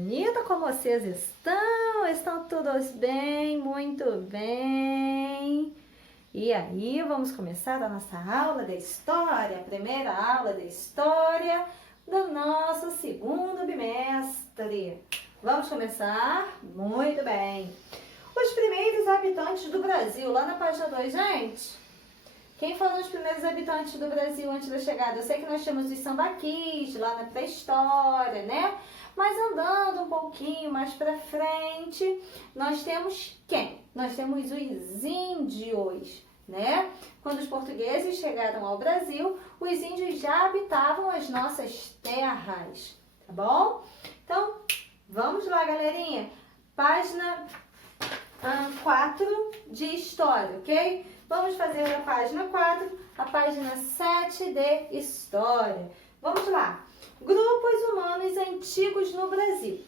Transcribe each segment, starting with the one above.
bonita, como vocês estão? Estão todos bem? Muito bem! E aí, vamos começar a nossa aula de história, a primeira aula de história do nosso segundo bimestre. Vamos começar? Muito bem! Os primeiros habitantes do Brasil, lá na página 2, gente. Quem foram os primeiros habitantes do Brasil antes da chegada? Eu sei que nós tínhamos os sambaquis lá na pré-história, né? Mas andando um pouquinho mais para frente, nós temos quem? Nós temos os índios, né? Quando os portugueses chegaram ao Brasil, os índios já habitavam as nossas terras, tá bom? Então, vamos lá, galerinha. Página 4 de história, ok? Vamos fazer a página 4, a página 7 de história. Vamos lá. Grupos humanos antigos no Brasil.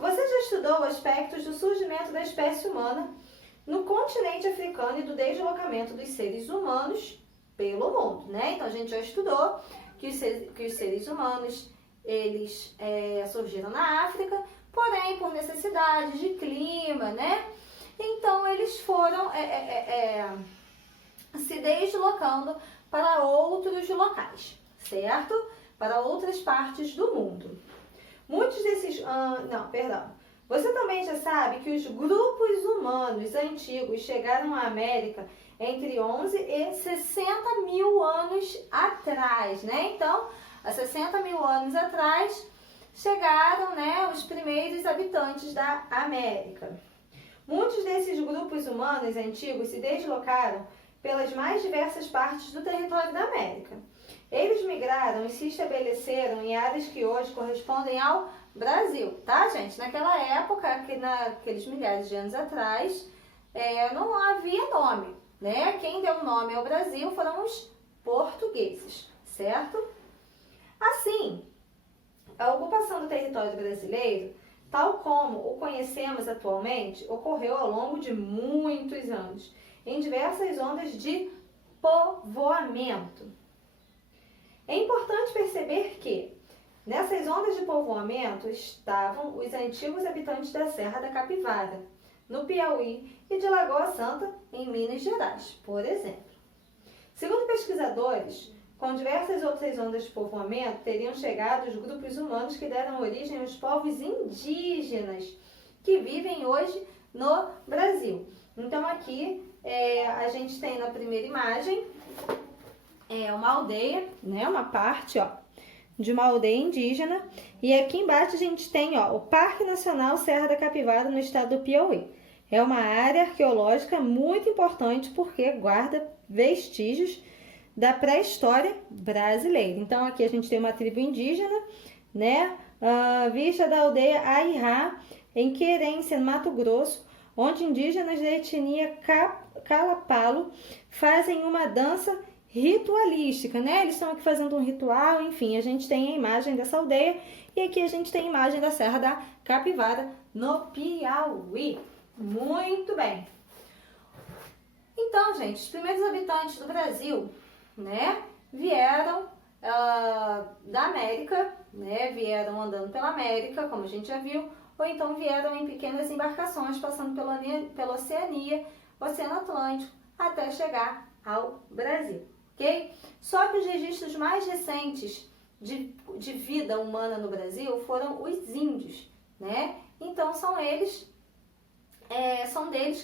Você já estudou aspectos do surgimento da espécie humana no continente africano e do deslocamento dos seres humanos pelo mundo, né? Então, a gente já estudou que os seres humanos, eles surgiram na África, porém, por necessidades de clima, né? Então, eles foram se deslocando para outros locais, certo? Para outras partes do mundo. Muitos desses... Você também já sabe que os grupos humanos antigos chegaram à América entre 11 e 60 mil anos atrás, né? Então, há 60 mil anos atrás, chegaram, né, os primeiros habitantes da América. Muitos desses grupos humanos antigos se deslocaram pelas mais diversas partes do território da América. Eles migraram e se estabeleceram em áreas que hoje correspondem ao Brasil, tá, gente? Naquela época, naqueles milhares de anos atrás, não havia nome, né? Quem deu nome ao Brasil foram os portugueses, certo? Assim, a ocupação do território brasileiro, tal como o conhecemos atualmente, ocorreu ao longo de muitos anos, em diversas ondas de povoamento. É importante perceber que, nessas ondas de povoamento, estavam os antigos habitantes da Serra da Capivara, no Piauí, e de Lagoa Santa, em Minas Gerais, por exemplo. Segundo pesquisadores, com diversas outras ondas de povoamento, teriam chegado os grupos humanos que deram origem aos povos indígenas que vivem hoje no Brasil. Então, aqui a gente tem na primeira imagem uma aldeia, né, uma parte de uma aldeia indígena. E aqui embaixo a gente tem o Parque Nacional Serra da Capivara, no estado do Piauí. É uma área arqueológica muito importante porque guarda vestígios da pré-história brasileira. Então, aqui a gente tem uma tribo indígena, né? Vista da aldeia Airá, em Querência, no Mato Grosso, onde indígenas da etnia Calapalo fazem uma dança ritualística, né? Eles estão aqui fazendo um ritual, enfim, a gente tem a imagem dessa aldeia e aqui a gente tem a imagem da Serra da Capivara, no Piauí. Muito bem. Então, gente, os primeiros habitantes do Brasil, né, vieram da América, né, vieram andando pela América, como a gente já viu, ou então vieram em pequenas embarcações, passando pela Oceania, Oceano Atlântico, até chegar ao Brasil, ok? Só que os registros mais recentes de vida humana no Brasil foram os índios, né? Então, são deles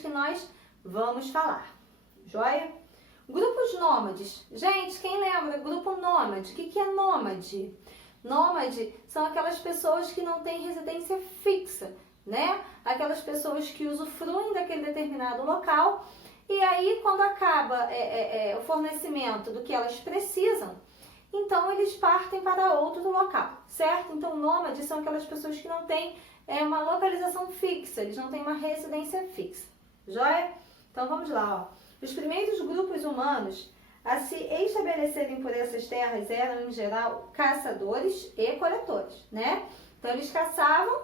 que nós vamos falar, joia? Grupos nômades. Gente, quem lembra? Grupo nômade. O que é nômade? Nômade são aquelas pessoas que não têm residência fixa, né? Aquelas pessoas que usufruem daquele determinado local e aí quando acaba o fornecimento do que elas precisam, então eles partem para outro local, certo? Então nômades são aquelas pessoas que não têm uma localização fixa, eles não têm uma residência fixa, joia? Então vamos lá, Os primeiros grupos humanos a se estabelecerem por essas terras eram, em geral, caçadores e coletores, né? Então, eles caçavam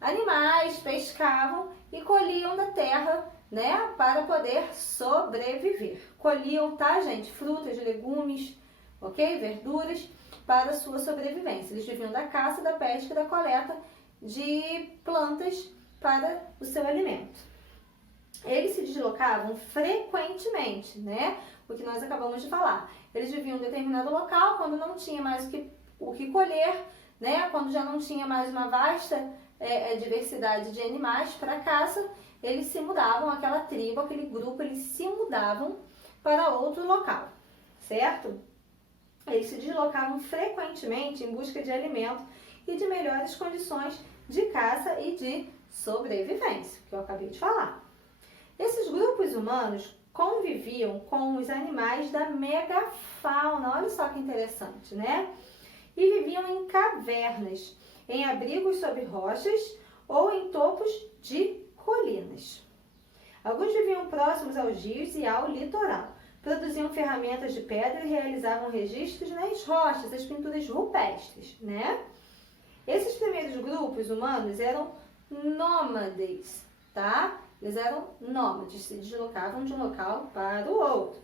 animais, pescavam e colhiam da terra, né? Para poder sobreviver. Colhiam, tá, gente? Frutas, legumes, ok? Verduras. para a sua sobrevivência. Eles viviam da caça, da pesca e da coleta de plantas para o seu alimento. Eles se deslocavam frequentemente, né? O que nós acabamos de falar. Eles viviam em um determinado local, quando não tinha mais o que colher, né? Quando já não tinha mais uma vasta diversidade de animais para caça, eles se mudavam, aquela tribo, aquele grupo, eles se mudavam para outro local, certo? Eles se deslocavam frequentemente em busca de alimento e de melhores condições de caça e de sobrevivência, que eu acabei de falar. Esses grupos humanos conviviam com os animais da megafauna, olha só que interessante, né? E viviam em cavernas, em abrigos sob rochas ou em topos de colinas. Alguns viviam próximos aos rios e ao litoral. Produziam ferramentas de pedra e realizavam registros nas rochas, as pinturas rupestres, né? Esses primeiros grupos humanos eram nômades, tá? Eles eram nômades, se deslocavam de um local para o outro.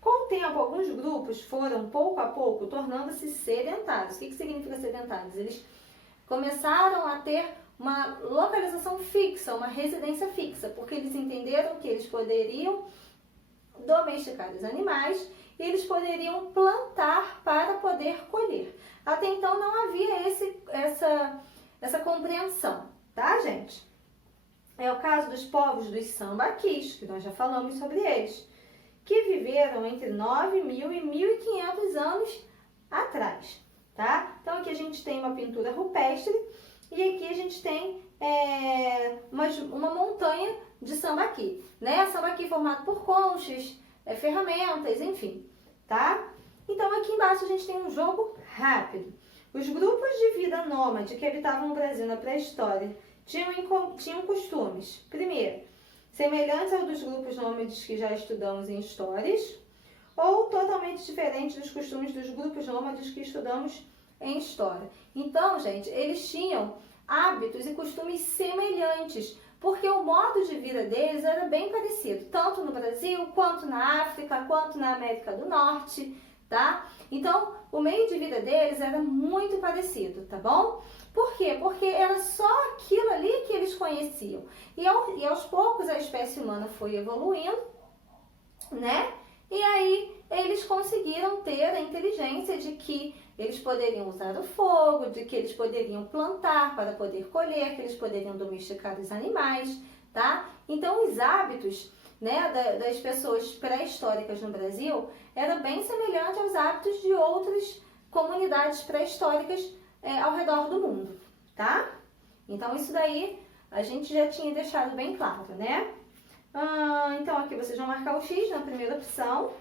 Com o tempo, alguns grupos foram, pouco a pouco, tornando-se sedentários. O que significa sedentários? Eles começaram a ter uma localização fixa, uma residência fixa, porque eles entenderam que eles poderiam domesticar os animais e eles poderiam plantar para poder colher. Até então não havia essa compreensão, tá, gente? É o caso dos povos dos sambaquis, que nós já falamos sobre eles, que viveram entre 9.000 e 1.500 anos atrás, tá? Então aqui a gente tem uma pintura rupestre e aqui a gente tem uma montanha de sambaqui, né? Sambaqui formado por conchas, ferramentas, enfim, tá? Então aqui embaixo a gente tem um jogo rápido. Os grupos de vida nômade que habitavam o Brasil na pré-história tinham costumes, primeiro, semelhantes ao dos grupos nômades que já estudamos em histórias, ou totalmente diferentes dos costumes dos grupos nômades que estudamos em história. Então, gente, eles tinham hábitos e costumes semelhantes, porque o modo de vida deles era bem parecido, tanto no Brasil, quanto na África, quanto na América do Norte, tá? Então, o meio de vida deles era muito parecido, tá bom? Por quê? Porque era só aquilo ali que eles conheciam. E aos poucos a espécie humana foi evoluindo, né? E aí eles conseguiram ter a inteligência de que eles poderiam usar o fogo, de que eles poderiam plantar para poder colher, que eles poderiam domesticar os animais, tá? Então os hábitos, né, das pessoas pré-históricas no Brasil era bem semelhante aos hábitos de outras comunidades pré-históricas ao redor do mundo, tá? Então isso daí a gente já tinha deixado bem claro, né? Então aqui vocês vão marcar o X na primeira opção.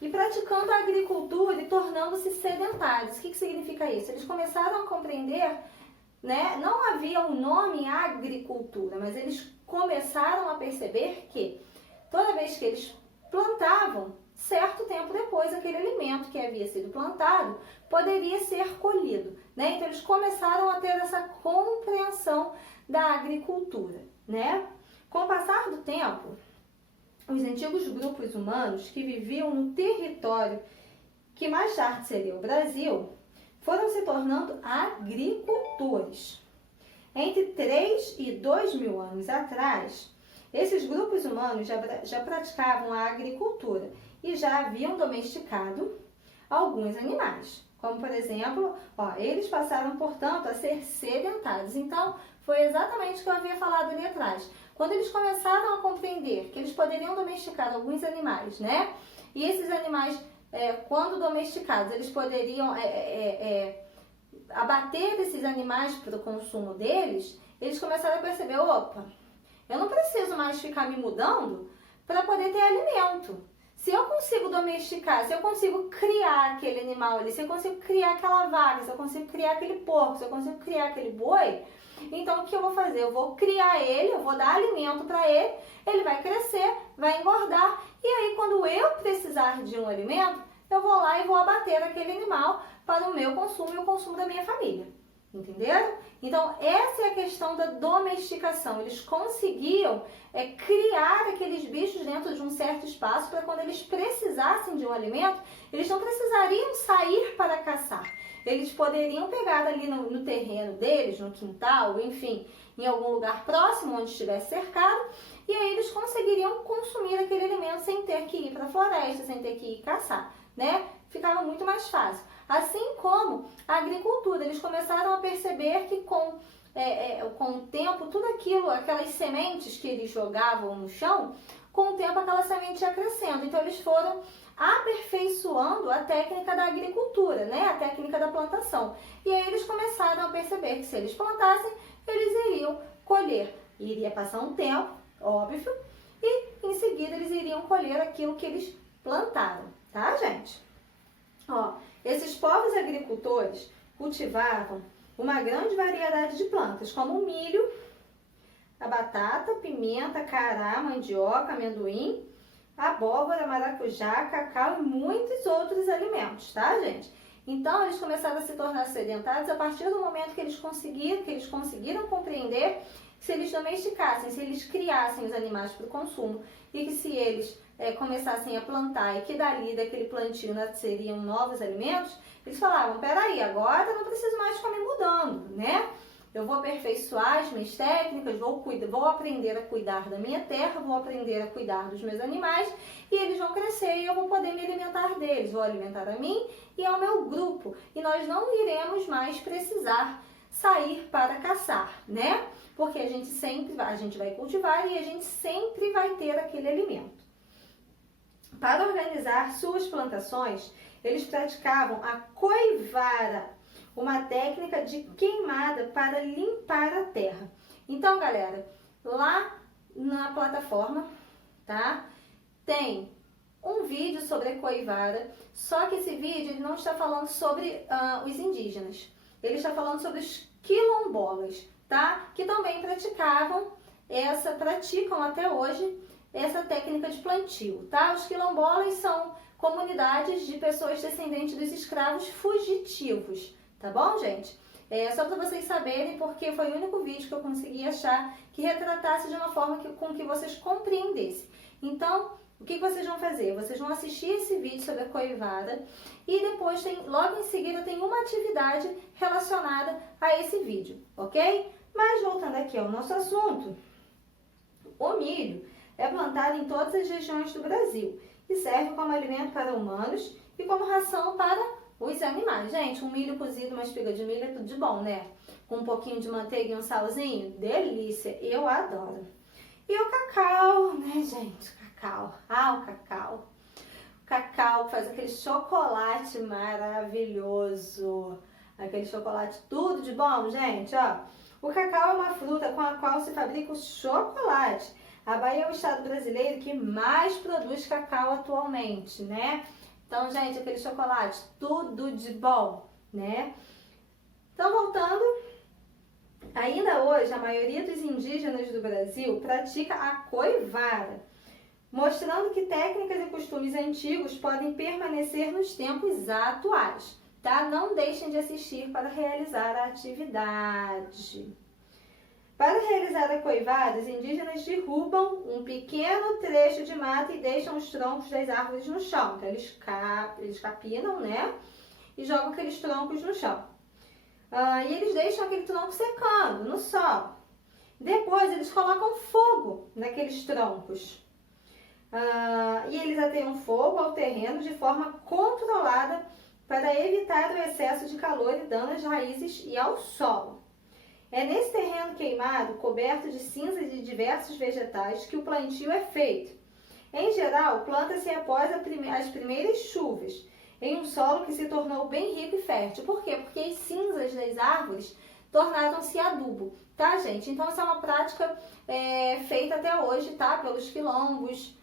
E praticando a agricultura e tornando-se sedentários. O que significa isso? Eles começaram a compreender, né? Não havia um nome agricultura, mas eles começaram a perceber que toda vez que eles plantavam, certo tempo depois, aquele alimento que havia sido plantado poderia ser colhido, né? Então eles começaram a ter essa compreensão da agricultura, né? Com o passar do tempo, os antigos grupos humanos que viviam no território que mais tarde seria o Brasil, foram se tornando agricultores. Entre 3 e 2 mil anos atrás, esses grupos humanos já praticavam a agricultura e já haviam domesticado alguns animais. Como, por exemplo, eles passaram, portanto, a ser sedentários. Então, foi exatamente o que eu havia falado ali atrás. Quando eles começaram a compreender que eles poderiam domesticar alguns animais, né? E esses animais, quando domesticados, eles poderiam abater esses animais para o consumo deles, eles começaram a perceber, opa, eu não preciso mais ficar me mudando para poder ter alimento. Se eu consigo domesticar, se eu consigo criar aquele animal ali, se eu consigo criar aquela vaca, se eu consigo criar aquele porco, se eu consigo criar aquele boi, então o que eu vou fazer? Eu vou criar ele, eu vou dar alimento para ele vai crescer, vai engordar, e aí quando eu precisar de um alimento, eu vou lá e vou abater aquele animal para o meu consumo e o consumo da minha família, Entenderam? Então, essa é a questão da domesticação. Eles conseguiam criar aqueles bichos dentro de um certo espaço para quando eles precisassem de um alimento, eles não precisariam sair para caçar. Eles poderiam pegar ali no terreno deles, no quintal, enfim, em algum lugar próximo onde estivesse cercado, e aí eles conseguiriam consumir aquele alimento sem ter que ir para a floresta, sem ter que ir caçar, né? Ficava muito mais fácil. Assim como a agricultura, eles começaram a perceber que com o tempo, tudo aquilo, aquelas sementes que eles jogavam no chão, com o tempo aquela semente ia crescendo. Então eles foram aperfeiçoando a técnica da agricultura, né? A técnica da plantação. E aí eles começaram a perceber que se eles plantassem, eles iriam colher. Iria passar um tempo, óbvio, e em seguida eles iriam colher aquilo que eles plantaram, tá, gente? Ó, esses povos agricultores cultivavam uma grande variedade de plantas, como o milho, a batata, pimenta, cará, mandioca, amendoim, abóbora, maracujá, cacau e muitos outros alimentos, tá, gente? Então, eles começaram a se tornar sedentários a partir do momento que eles conseguiram compreender que se eles domesticassem, se eles criassem os animais para o consumo e que se eles começassem a plantar e que dali, daquele plantio, nasceriam novos alimentos, eles falavam, peraí, agora eu não preciso mais ficar me mudando, né? Eu vou aperfeiçoar as minhas técnicas, vou aprender a cuidar da minha terra, vou aprender a cuidar dos meus animais e eles vão crescer e eu vou poder me alimentar deles, vou alimentar a mim e ao meu grupo. E nós não iremos mais precisar sair para caçar, né? Porque a gente vai cultivar e a gente sempre vai ter aquele alimento. Para organizar suas plantações, eles praticavam a coivara, uma técnica de queimada para limpar a terra. Então, galera, lá na plataforma, tá? Tem um vídeo sobre a coivara, só que esse vídeo ele não está falando sobre os indígenas. Ele está falando sobre os quilombolas, tá? Que também praticam até hoje essa técnica de plantio, tá? Os quilombolas são comunidades de pessoas descendentes dos escravos fugitivos, tá bom, gente? Só para vocês saberem, porque foi o único vídeo que eu consegui achar que retratasse de uma forma com que vocês compreendessem. Então, o que vocês vão fazer? Vocês vão assistir esse vídeo sobre a coivara e depois, logo em seguida, tem uma atividade relacionada a esse vídeo, ok? Mas voltando aqui ao nosso assunto, o milho é plantado em todas as regiões do Brasil e serve como alimento para humanos e como ração para os animais. Gente, um milho cozido, uma espiga de milho é tudo de bom, né? Com um pouquinho de manteiga e um salzinho, delícia, eu adoro. E o cacau, né, gente? Cacau, o cacau. O cacau faz aquele chocolate maravilhoso. Aquele chocolate tudo de bom, gente, ó. O cacau é uma fruta com a qual se fabrica o chocolate. A Bahia é o estado brasileiro que mais produz cacau atualmente, né? Então, gente, aquele chocolate, tudo de bom, né? Então, voltando, ainda hoje, a maioria dos indígenas do Brasil pratica a coivara, mostrando que técnicas e costumes antigos podem permanecer nos tempos atuais, tá? Não deixem de assistir para realizar a atividade. Para realizar a coivara, os indígenas derrubam um pequeno trecho de mata e deixam os troncos das árvores no chão. Então, eles capinam, né? E jogam aqueles troncos no chão. E eles deixam aquele tronco secando no sol. Depois, eles colocam fogo naqueles troncos. E eles ateiam fogo ao terreno de forma controlada para evitar o excesso de calor e dano às raízes e ao solo. É nesse terreno queimado, coberto de cinzas de diversos vegetais, que o plantio é feito. Em geral, planta-se após as primeiras chuvas, em um solo que se tornou bem rico e fértil. Por quê? Porque as cinzas das árvores tornaram-se adubo, tá, gente? Então, essa é uma prática feita até hoje, tá? Pelos quilombos,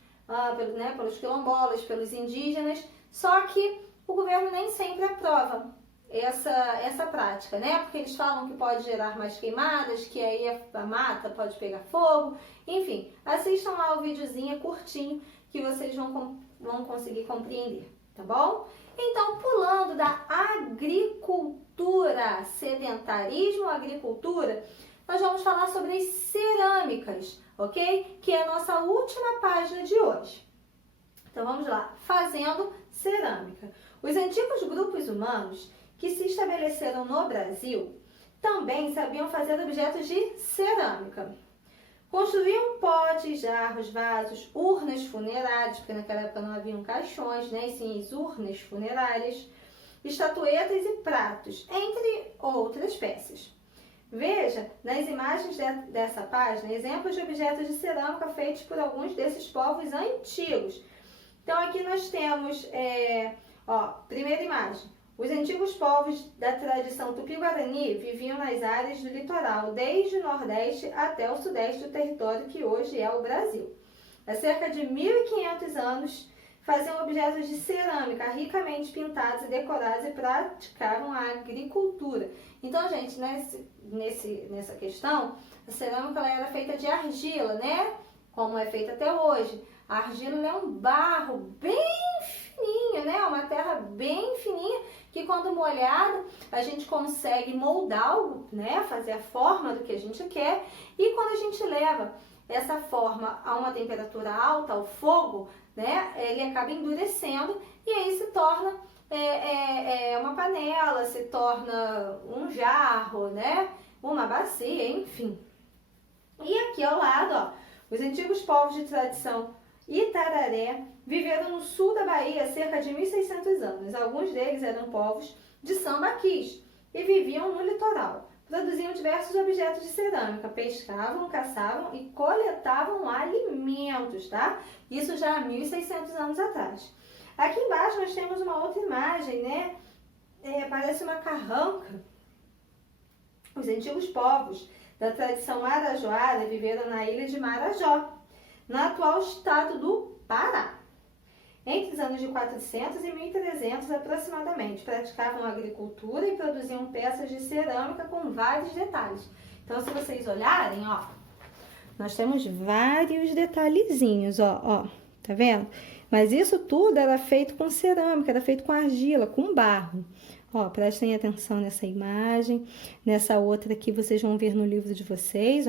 pelos quilombolas, pelos indígenas, só que o governo nem sempre aprova essa prática, né? Porque eles falam que pode gerar mais queimadas, que aí a mata pode pegar fogo, enfim. Assistam lá o videozinho curtinho que vocês vão conseguir compreender, tá bom? Então, pulando da agricultura, sedentarismo, agricultura, nós vamos falar sobre as cerâmicas, ok? Que é a nossa última página de hoje. Então, vamos lá. Fazendo cerâmica. Os antigos grupos humanos que se estabeleceram no Brasil também sabiam fazer objetos de cerâmica. Construíam potes, jarros, vasos, urnas funerárias, porque naquela época não haviam caixões, né? E sim as urnas funerárias, estatuetas e pratos, entre outras peças. Veja nas imagens dessa página exemplos de objetos de cerâmica feitos por alguns desses povos antigos. Então aqui nós temos, primeira imagem. Os antigos povos da tradição Tupi-Guarani viviam nas áreas do litoral, desde o Nordeste até o Sudeste do território que hoje é o Brasil. Há cerca de 1.500 anos, faziam objetos de cerâmica ricamente pintados e decorados e praticavam a agricultura. Então, gente, nessa questão, a cerâmica ela era feita de argila, né? Como é feita até hoje. A argila é um barro bem fininho, né? Uma terra bem fininha que quando molhado a gente consegue moldar, né? Fazer a forma do que a gente quer. E quando a gente leva essa forma a uma temperatura alta, ao fogo, né? Ele acaba endurecendo e aí se torna uma panela, se torna um jarro, né? Uma bacia, enfim. E aqui ao lado, os antigos povos de tradição Itararé viveram no sul da Bahia há cerca de 1.600 anos. Alguns deles eram povos de sambaquis e viviam no litoral. Produziam diversos objetos de cerâmica, pescavam, caçavam e coletavam alimentos, tá? Isso já há 1.600 anos atrás. Aqui embaixo nós temos uma outra imagem, né? Parece uma carranca. Os antigos povos da tradição arajoara viveram na ilha de Marajó, no atual estado do Pará. Entre os anos de 400 e 1300 aproximadamente, praticavam agricultura e produziam peças de cerâmica com vários detalhes. Então, se vocês olharem, nós temos vários detalhezinhos, tá vendo? Mas isso tudo era feito com cerâmica, era feito com argila, com barro. Prestem atenção nessa imagem, nessa outra aqui vocês vão ver no livro de vocês,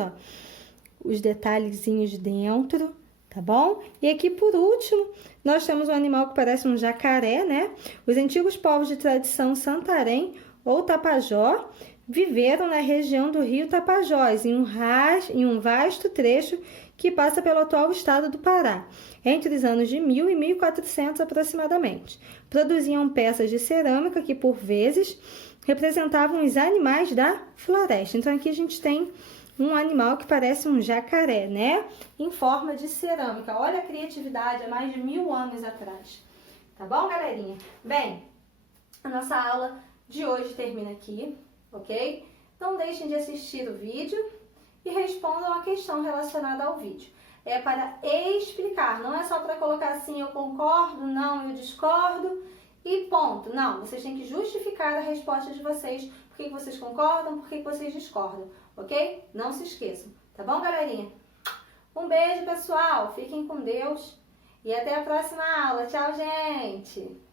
os detalhezinhos dentro, tá bom? E aqui por último, nós temos um animal que parece um jacaré, né? Os antigos povos de tradição Santarém ou Tapajó viveram na região do rio Tapajós, em um vasto trecho que passa pelo atual estado do Pará, entre os anos de 1000 e 1400 aproximadamente. Produziam peças de cerâmica que, por vezes, representavam os animais da floresta. Então, aqui a gente tem um animal que parece um jacaré, né? Em forma de cerâmica. Olha a criatividade, há mais de 1000 anos atrás. Tá bom, galerinha? Bem, a nossa aula de hoje termina aqui, ok? Não deixem de assistir o vídeo e respondam a questão relacionada ao vídeo. É para explicar, não é só para colocar assim, eu concordo, não, eu discordo e ponto. Não, vocês têm que justificar a resposta de vocês, por que vocês concordam, por que vocês discordam, ok? Não se esqueçam, tá bom, galerinha? Um beijo, pessoal, fiquem com Deus e até a próxima aula. Tchau, gente!